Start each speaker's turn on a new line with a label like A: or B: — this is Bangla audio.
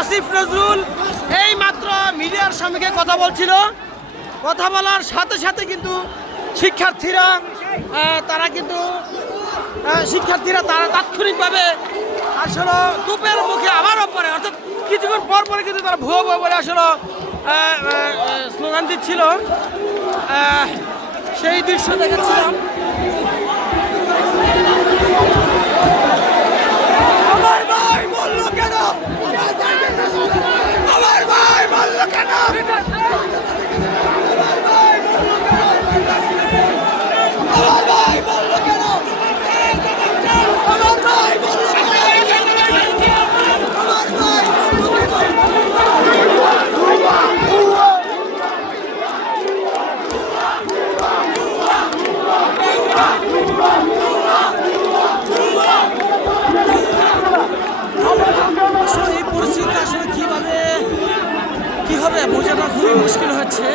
A: আসিফ নজরুল এই মাত্র মিডিয়ার সঙ্গে কথা বলছিল। কথা বলার সাথে সাথে কিন্তু শিক্ষার্থীরা তারা কিন্তু শিক্ষার্থীরা তারা তাৎক্ষণিকভাবে আসলে তুপের মুখে আবারও পরে অর্থাৎ কিছুক্ষণ পর পরে কিন্তু তারা ভুয়ো ভুয়ো বলে আসলে স্লোগান দিচ্ছিল। সেই দৃশ্য দেখাচ্ছিলাম কীভাবে বোঝানো খুবই মুশকিল হচ্ছে।